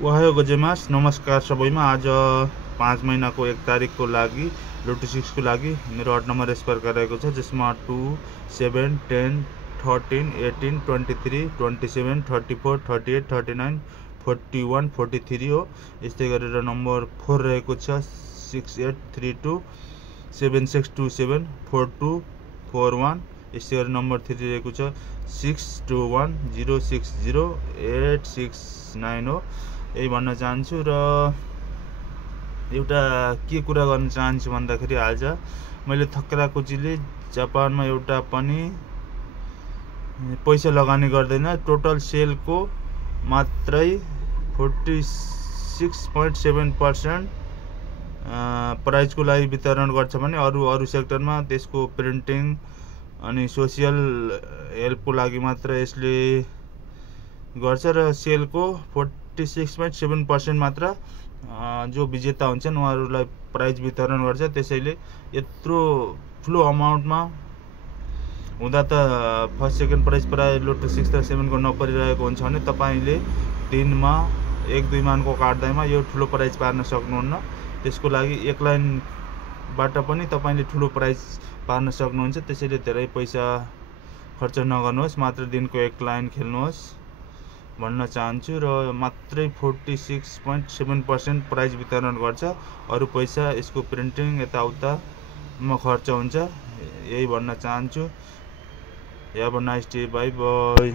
Ohio गोजेमास नमस्कार सबैमा। आज 5 महिनाको 1 तारिकको लागि लोटो 6 को लागि मेरो अड नम्बर यस प्रकार रहेको छ, जसमा 2, 7, 10, 13, 18, 23, 27, 34, 38, 39, 41, 43 हो। यस्तै गरेर नम्बर 4 रहेको छ, 6832, 7627, 4241। यस्तै गरेर नम्बर 3 रहेको छ, 621, 060, 869 हो। यही भन्न चाहन्छु। र एउटा के कुरा गर्न चाहन्छु भन्दाखेरि, आज मैले थक्रा कोचीले जापानमा एउटा पनि पैसा लगानी गर्दैन, टोटल सेलको मात्रै 46.7% प्राइजको लागि वितरण गर्छ भने अरू सेक्टरमा त्यसको प्रिन्टिङ अनि सोसियल हेल्पको लागि मात्र यसले गर्छ। र सेलको 46.7% मात्र जो विजेता हुन्छन् उहाँहरूलाई प्राइज वितरण गर्छ। त्यसैले यत्रो ठुलो अमाउन्टमा हुँदा त फर्स्ट सेकेन्ड प्राइज प्राय लोटो 6 र 7 को नपरिरहेको हुन्छ भने तपाईँले दिनमा 1-2 मानको काट्दैमा यो ठुलो प्राइज पार्न सक्नुहुन्न। त्यसको लागि एक लाइनबाट पनि तपाईँले ठुलो प्राइज पार्न सक्नुहुन्छ। त्यसैले धेरै पैसा खर्च नगर्नुहोस्, मात्र दिनको 1 लाइन खेल्नुहोस् भन्न चाहन्छु। र मात्रै 46.7% प्राइज वितरण गर्छ, अरू पैसा यसको प्रिन्टिङ यताउतामा खर्च हुन्छ। यही भन्न चाहन्छु। Have a nice day, by by.